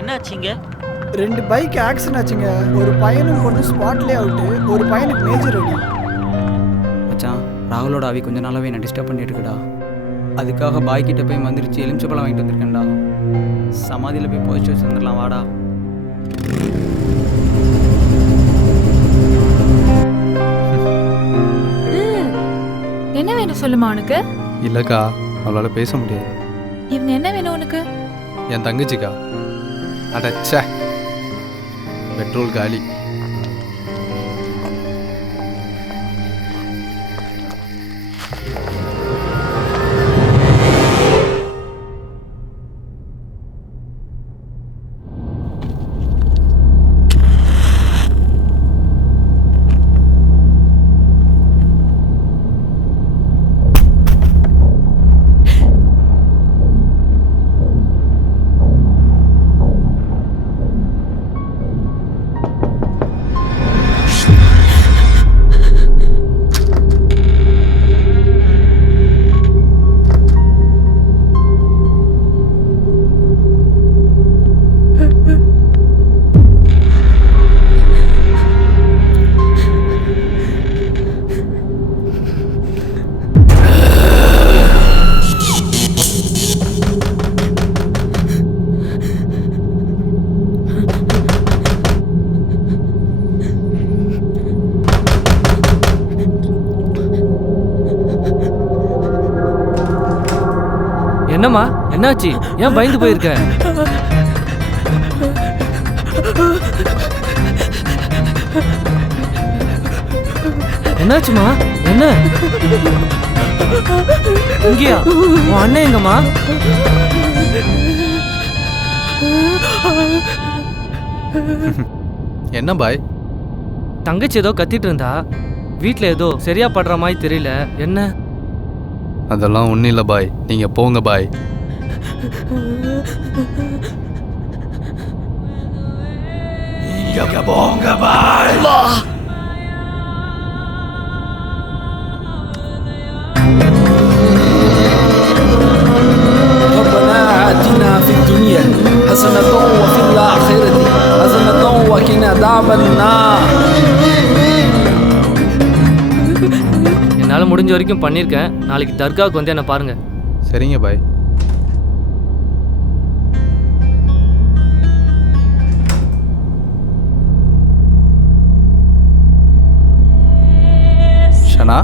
என்னாச்சுங்க? 2 bike accident ஆச்சுங்க. ஒரு பையனும் பொண்ணு ஸ்பாட்லேயே அவுட்டு, ஒரு பையனுக்கு மேஜர் அடி. மச்சான், ராகுலோட ஆவி கொஞ்ச நாளாவே என்ன டிஸ்டர்ப் பண்ணிட்டு இருக்குடா. அதுக்காக பாய் கிட்ட போய் மந்திரிச்சு எலுமிச்சப்பழம் வாங்கிட்டு வந்திருக்கேன்டா. சமாதியில் போய் போயிட்டு வச்சு வந்துடலாம் வாடா. என்ன வேணும் சொல்லுமா உனக்கு? இல்லைக்கா, அவளால் பேச முடியாது. இவங்க என்ன வேணும் உனக்கு? என் தங்கச்சிக்கா. அடச்சே, பெட்ரோல் காலி. என்னம்மா, என்னாச்சு? ஏன் பயந்து போயிருக்க? என்னாச்சுமா? என்ன இங்கயா? உன் அண்ணன் எங்கம்மா? என்ன பாய்? தங்கச்சி ஏதோ கத்திட்டு இருந்தா. வீட்டில் ஏதோ சரியா படுற மாதிரி தெரியல. என்ன? அதெல்லாம் ஒன்றும் இல்லை பாய், நீங்கள் போங்க பாய். நீங்கள் போங்க பாய். ربنا آتنا في الدنيا حسنة وفي الآخرة حسنة وقنا عذاب النار. என்னால் முடிஞ்ச வரைக்கும் பண்ணியிருக்கேன். நாளைக்கு தர்காவுக்கு வந்து என்ன பாருங்க. சரிங்க பாய். ஷனா